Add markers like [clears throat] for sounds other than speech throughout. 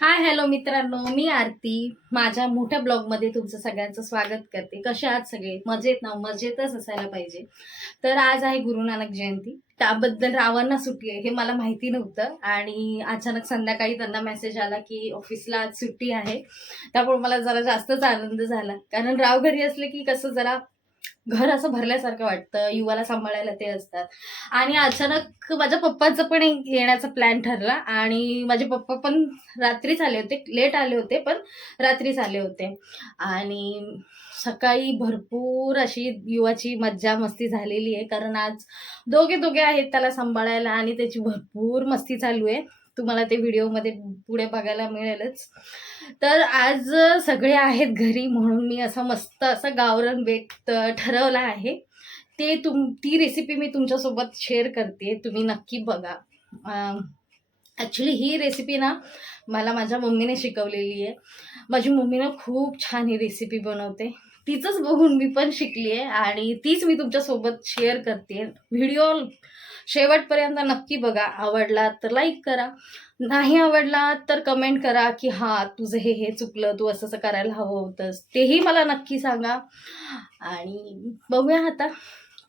Hi hello मित्रांनो मी आरती. माझ्या मोठ्या ब्लॉगमध्ये तुमचं सगळ्यांचं स्वागत करते. कसे आहात सगळे? मजेत ना? मजेतच असायला पाहिजे. तर आज आहे गुरु नानक जयंती. त्याबद्दल रावांना सुट्टी आहे हे मला माहिती नव्हतं. आणि अचानक संध्याकाळी त्यांना मेसेज आला की ऑफिसला आज सुट्टी आहे. त्यामुळे मला जरा जास्तच आनंद झाला. कारण राव घरी असले की कसं जरा घर असं भरल्यासारखं वाटतं युवाला सांभाळायला ते असतात. आणि अचानक माझ्या पप्पाचं पण एक येण्याचा प्लॅन ठरला आणि माझे पप्पा पण रात्रीच आले होते लेट आले होते पण रात्रीच आले होते. आणि सकाळी भरपूर अशी युवाची मज्जा मस्ती झालेली आहे कारण आज दोघे दोघे आहेत त्याला सांभाळायला आणि त्याची भरपूर मस्ती चालू आहे. तुम्हाला ते व्हिडिओमध्ये पुढे बघायला मिळेलच. तर आज सगळे आहेत घरी म्हणून मी असं मस्त असं गावरण बेत ठरवलं आहे. ते तुम ती रेसिपी मी तुमच्यासोबत शेअर करते. तुम्ही नक्की बघा. ॲक्च्युली ही रेसिपी ना मला माझ्या मम्मीने शिकवलेली आहे. माझी मम्मी ना खूप छान ही रेसिपी बनवते. तिचंच बघून मी पण शिकली आहे आणि तीच मी तुमच्यासोबत शेअर करते व्हिडिओ शेवटपर्यंत नक्की बघा. आवडला तर लाईक करा. नाही आवडला तर कमेंट करा की हां तुझं हे हे चुकलं. तू असं असं करायला हवं होतंस. तेही मला नक्की सांगा. आणि बघूया आता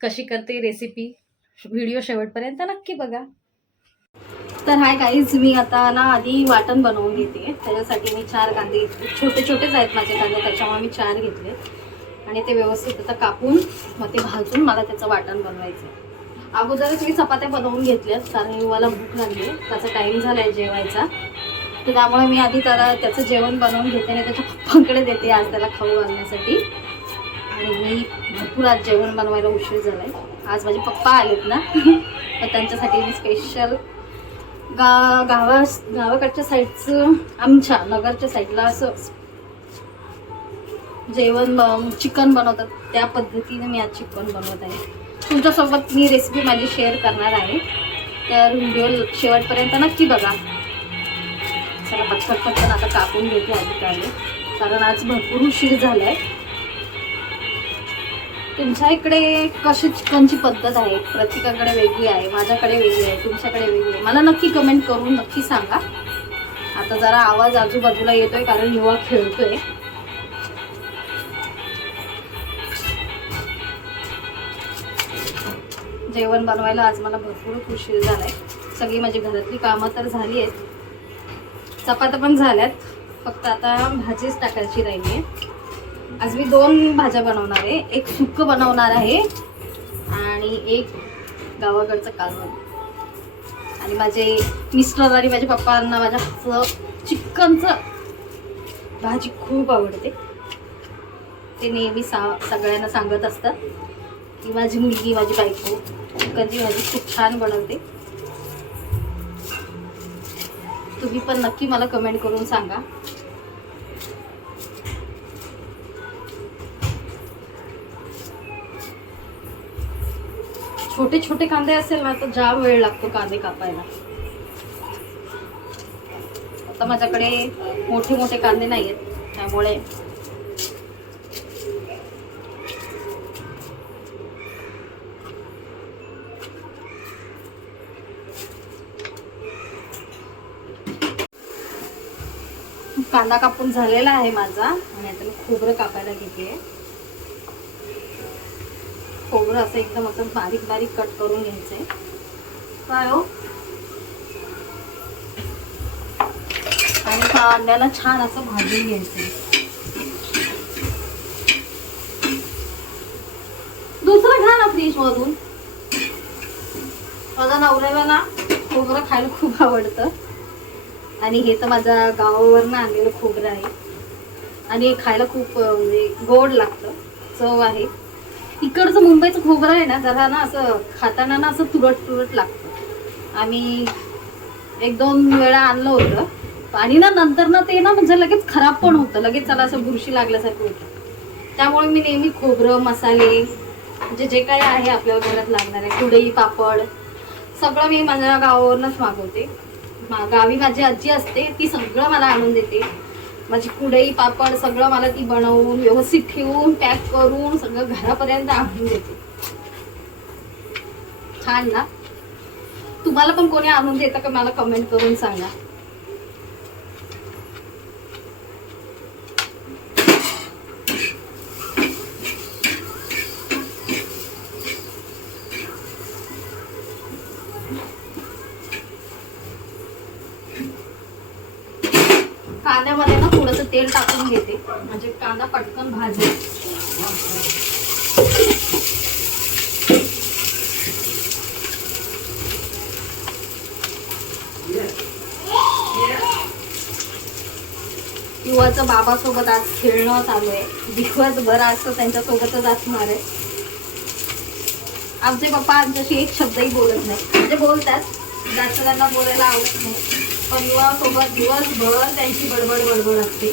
कशी करते रेसिपी व्हिडिओ शेवटपर्यंत नक्की बघा. तर हाय काहीच मी आता ना आधी वाटण बनवून घेते. त्याच्यासाठी मी चार कांदे घेतले छोटे छोटेच आहेत माझे कांदे त्याच्यामुळे मी चार घेतले. आणि ते व्यवस्थित आता कापून मग ते भाजून मला त्याचं वाटण बनवायचं. आहे अगोदरच मी चपात्या बनवून घेतल्यात कारण मला भूक लागली त्याचा टाईम झाला आहे जेवायचा. तर त्यामुळे मी आधी त्याला त्याचं जेवण बनवून घेते आणि त्याच्या पप्पांकडे देते आज त्याला खाऊ घालण्यासाठी. आणि मी भरपूर आज जेवण बनवायला उशीर झाला आहे आज माझे पप्पा आलेत ना तर त्यांच्यासाठी मी स्पेशल गा गावा गावाकडच्या साईडचं आमच्या नगरच्या साईडला असं जेवण चिकन बनवतात त्या पद्धतीने मी आज चिकन बनवत आहे. तुमच्यासोबत मी रेसिपी माझी शेअर करणार आहे. तर व्हिडिओ शेवटपर्यंत नक्की बघा. चला पटकन पटकन आता कापून घेते आधी त्याने कारण आज भरपूर उशीर झाला आहे तुमच्या इकडे कशी चिकनची पद्धत आहे? प्रत्येकाकडे वेगळी आहे माझ्याकडे वेगळी आहे तुमच्याकडे वेगळी आहे. मला नक्की कमेंट करून नक्की सांगा. आता जरा आवाज आजूबाजूला येतोय कारण युवा खेळतोय. जेवण बनवायला आज मला भरपूर उशीर झालाय. सगळी माझी घरातली कामं तर झाली आहेत चपात्या पण झाल्यात. फक्त आता भाजीच टाकायची राहिली आहे आज मी दोन भाज्या बनवणार आहे. एक सुक्क बनवणार आहे आणि एक गावाकडचं कालवण आणि माझे मिस्टर आणि माझ्या पप्पांना माझ्या हातचं चिकनचं भाजी खूप आवडते. ते नेहमी सा सगळ्यांना सांगत असतात की माझी मुलगी माझी बायको चिकनची भाजी खूप छान बनवते. तुम्ही पण नक्की मला कमेंट करून सांगा. छोटे छोटे कांदे असेल ना तर जाम वेळ लागतो कांदे कापायला. आता माझ्याकडे मोठे मोठे कांदे नाही आहेत त्यामुळे कांदा कापून झालेला आहे माझा. आणि आता मी खोबरं कापायला घेते. खोबरं असं एकदम असं बारीक बारीक कट करून घ्यायचंय काय हो? आणि कांद्याला छान असं भाजून घ्यायचंय दुसरं घ्या ना फ्रीज मधून. माझा नवऱ्याला ना खोबरं खायला खूप आवडतं. आणि हे तर माझ्या गावावरनं आणलेलं खोबरं आहे. आणि हे खायला खूप म्हणजे गोड लागतं. चव आहे. इकडचं मुंबईचं खोबरं आहे ना जरा ना असं खाताना ना असं तुरट तुरट लागतं. आम्ही एक दोन वेळा आणलं होतं. आणि ना नंतर ना ते ना म्हणजे लगेच खराब पण होतं. लगेच त्याला असं बुरशी लागल्यासारखं होतं. त्यामुळे मी नेहमी खोबरं मसाले म्हणजे जे काही आहे आपल्या घरात लागणारे कुडई पापड सगळं मी माझ्या गावावरूनच मागवते. मा- गावी माझी आजी असते ती सगळं मला आणून देते. माझी कुडई पापड सगळं मला ती बनवून व्यवस्थित ठेवून पॅक करून सगळं घरापर्यंत आणून देते. छान ना? तुम्हाला पण कोणी आणून देतं का? मला कमेंट करून सांगा कांद्यामध्ये ना थोडंसं तेल टाकून घेते. म्हणजे कांदा पटकन भाजेल युवाचं बाबासोबत आज खेळणं चालू आहे. दिवसभर आज तर त्यांच्यासोबतच असणार आहे. आमचे पप्पा आमच्याशी एक शब्दही बोलत नाही. म्हणजे बोलतात जास्त त्यांना बोलायला आवडत नाही. पण दिवसभर त्यांची बडबड बडबड असते.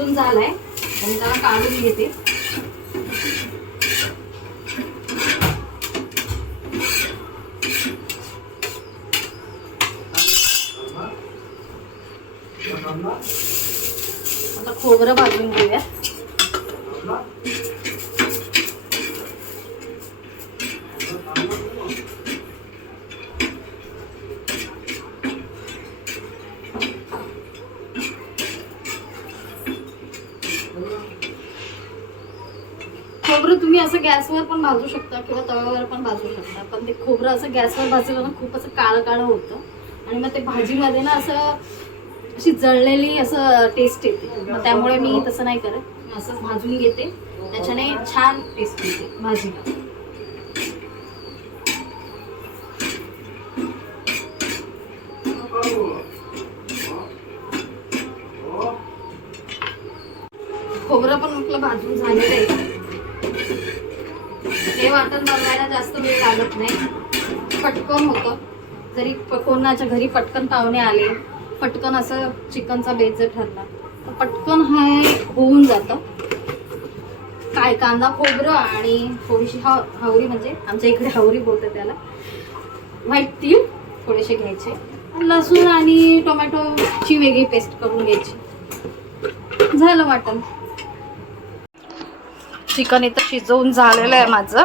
भाजून झालाय. आणि त्याला काढून घेते. आता खोबरं भाजून घेऊया खोबरं तुम्ही असं गॅसवर पण भाजू शकता किंवा तव्यावर पण भाजू शकता. पण ते खोबरं असं गॅसवर भाजलं ना खूप असं काळं काळं होतं. आणि मग ते भाजीमध्ये ना असं अशी जळलेली असं टेस्ट येते. मग त्यामुळे मी तसं नाही करत. असंच भाजून घेते. त्याच्याने छान टेस्ट येते भाजीला. लागत नाही. पटकन होतं. जरी कोणाच्या घरी पटकन पाहुणे आले पटकन असं चिकनचा बेत जर ठरला तर पटकन हे होऊन जातं. काय कांदा खोबरं आणि थोडीशी हा हावरी म्हणजे आमच्या इकडे हावरी बोलतात त्याला. व्हाईट तीळ थोडेसे घ्यायचे. लसूण आणि टोमॅटोची वेगळी पेस्ट करून घ्यायची. झालं वाटण. चिकन इथं शिजवून झालेलं आहे माझं.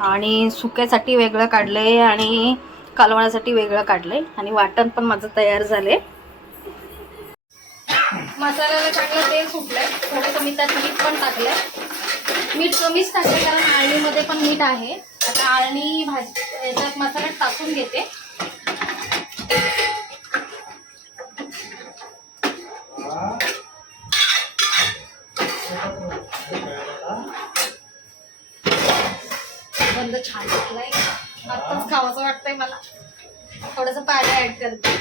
आणि सुक्यासाठी वेगळं काढलं आहे आणि कालवण्यासाठी वेगळं काढलं आहे आणि वाटण पण माझं तयार झालंय. मसाल्याला टाकलं तेल सुटलंय थोडंसं मी त्यात मीठ पण टाकलंय. मीठ कमीच टाकलं कारण आळणीमध्ये पण मीठ आहे. आता आळणी भाजी याच्यात मसाल्यात टाकून घेते. एवढं छान टाकलाय आत्ताच खावाचं वाटतंय मला. थोडंसं पाणी ऍड करते.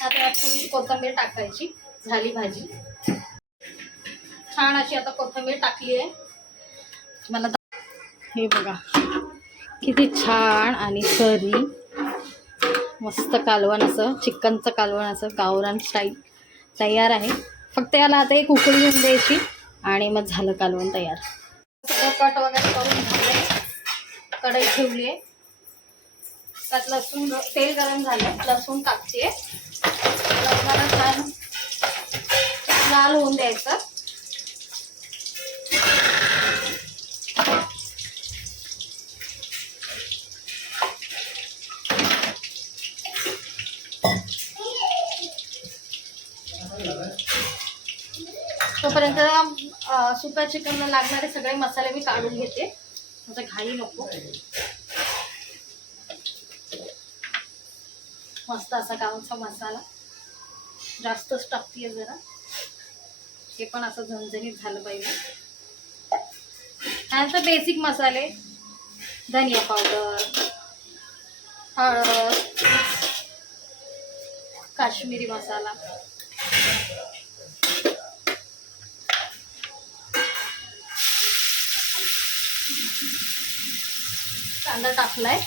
आता कोथिंबीर टाकायची. झाली भाजी. छान अशी आता कोथिंबीर टाकली आहे मला हे बघा. किती छान आणि सरी. मस्त कालवण असं चिकनचं कालवण असं गावरान स्टाईल तयार आहे. फक्त याला आता एक उकळी येऊन द्यायची आणि मग झालं कालवण तयार. सगळं कट वगैरे करून झालंय. कढई ठेवली आहे त्यात लसूण तेल गरम झालं लसूण टाकते लसणाला छान लाल होऊन द्यायचं. तोपर्यंत सुक्या चिकनला लागणारे सगळे मसाले मी काढून घेते. म्हणजे घाई नको. मस्त असा गावचा मसाला. जास्तच टाकतीये जरा. हे पण असं झणझणीत झालं पाहिजे. ह्यानंतर बेसिक मसाले. धनिया पावडर हळद काश्मीरी मसाला. कांदा टाकलाय.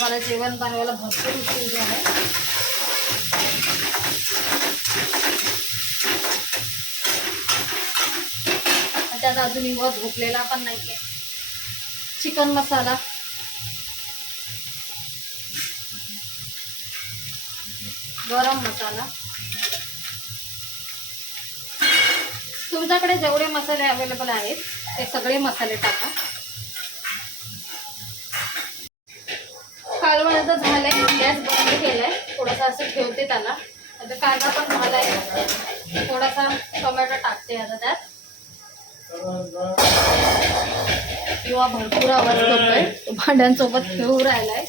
मला जेवण बनवायला भरपूर उशीर झालाय. त्यात अजून इवा झोपलेला पण नाही आहे चिकन मसाला. गरम मसाला. तुमच्याकडे जेवढे मसाले अवेलेबल आहेत ते सगळे मसाले टाका. कालवण आता झालंय गॅस बंद केलाय. थोडासा असं ठेवते त्याला. आता कांदा पण झालाय. थोडासा टोमॅटो टाकते आता त्यात. किंवा भरपूर आवाज करतोय. भांड्यांसोबत खेळू राहिलाय.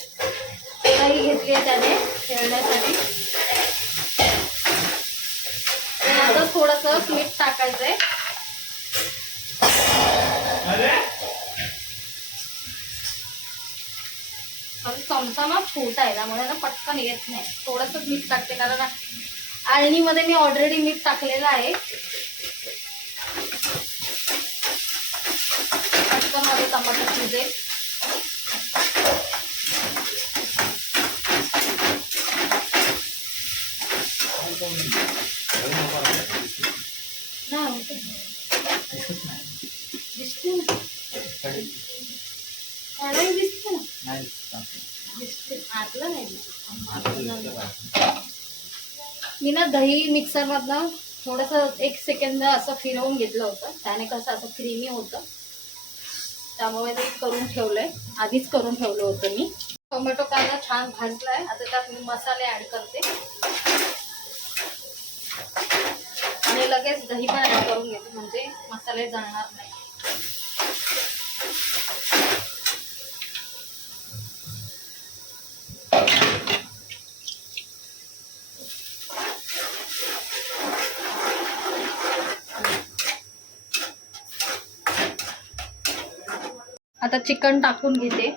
काही घेतली आहे त्याने खेळण्यासाठी. आता थोडस मीठ टाकायचंय. चमचा ना छोटा आहे ना पटकन येत नाही. थोडंसं मीठ टाकते कारण आळणीमध्ये मी ऑलरेडी मीठ टाकलेलं आहे. पटकनमध्ये टमाटर शिजेल नाही होत. दिसते ना कढई दिसते ना दिसते आतलं नाही दिसत. दही मिक्सर थोडंसं एक सेकंद असं फिरवून घेतलं होतं. त्याने कसं असं क्रीमी होतं. त्यामुळे ते करून ठेवलंय. आधीच करून ठेवलं होतं मी. टोमॅटो कांदा छान भाजलाय. आता त्यात मी मसाले ऍड करते. आणि लगेच दही पण ऍड करून घेते. म्हणजे मसाले जाणार नाही. आता चिकन टाकून घेते.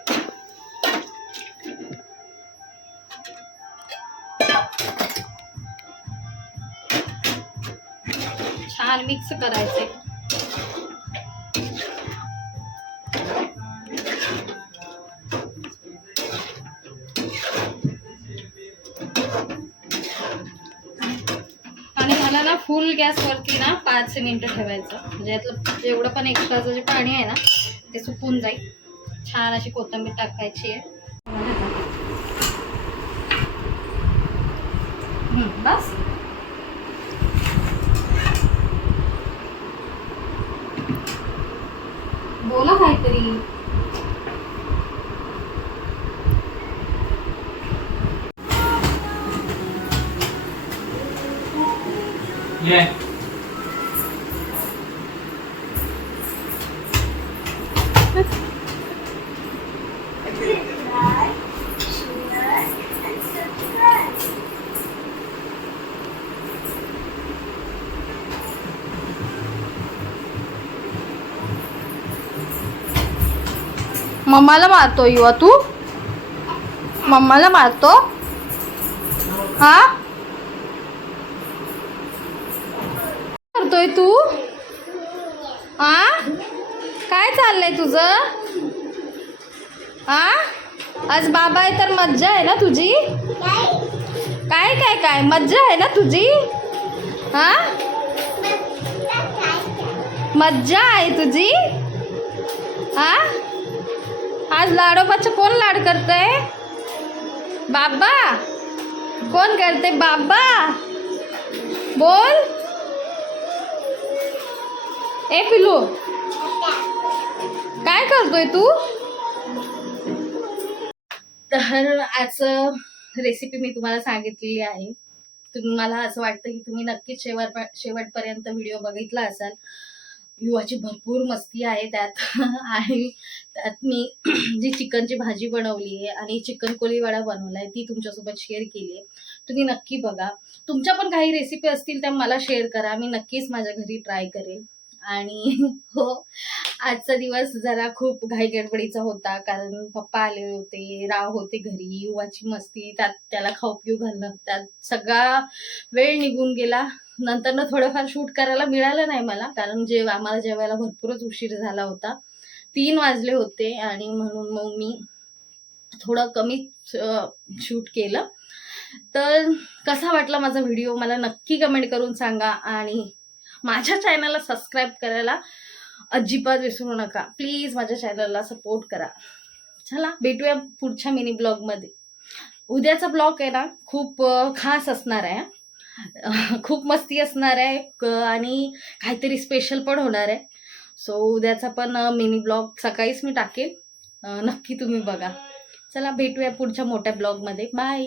छान मिक्स करायचे आणि मला ना फुल गॅसवरती ना पाच मिनिटं ठेवायचं. म्हणजे यातलं जेवढं पण एक्स्ट्राचं जे पाणी आहे ना ते सुकून जाईल छान अशी कोथिंबीर टाकायची आहे हम्म, बस बोला काहीतरी ये मम्माला मारतो युवा तू? मम्माला मारतो? हा? करतोय तू? हा काय चाललंय तुझं? हा आज बाबा आहे तर मज्जा आहे ना तुझी? काय काय काय? मज्जा आहे ना तुझी? हा मज्जा आहे तुझी? हा आज लाडोबाचं कोण लाड करतंय? बाबा? कोण करते बाबा? बोल. ए पिलू काय करतोय तू? तर आज रेसिपी मी तुम्हाला सांगितलेली आहे. तुम्हाला असं वाटतं की तुम्ही नक्कीच शेवट शेवटपर्यंत व्हिडिओ बघितला असाल. युवाची भरपूर मस्ती आहे त्यात. [laughs] आणि त्यात मी [clears throat] जी चिकनची भाजी बनवली आहे आणि चिकन कोळीवाडा बनवला आहे ती तुमच्यासोबत शेअर केली आहे. तुम्ही नक्की बघा. तुमच्या पण काही रेसिपी असतील त्या मला शेअर करा. मी नक्कीच माझ्या घरी ट्राय करेन. आणि [laughs] हो आजचा दिवस जरा खूप घाई गडबडीचा होता. कारण पप्पा आले होते राव होते घरी युवाची मस्ती त्यात त्याला खाऊ पिऊ घालणं त्यात सगळा वेळ निघून गेला. नंतर ना थोडंफार शूट करायला मिळालं नाही मला कारण जे आम्हाला जेवायला भरपूरच उशीर झाला होता. तीन वाजले होते आणि म्हणून मग मी थोडं कमी शूट केलं. तर कसा वाटला माझा व्हिडिओ? मला नक्की कमेंट करून सांगा आणि माझ्या चॅनलला सबस्क्राईब करायला अजिबात विसरू नका. प्लीज माझ्या चॅनलला सपोर्ट करा. चला भेटूया पुढच्या मिनी ब्लॉगमध्ये उद्याचा ब्लॉग आहे ना खूप खास असणार आहे. खूप मस्ती असणार आहे क- आणि काहीतरी स्पेशल पण होणार आहे. सो उद्याचा पण मिनी ब्लॉग सकाळीच मी टाकेन. नक्की तुम्ही बघा. चला भेटूया पुढच्या मोठ्या ब्लॉगमध्ये बाय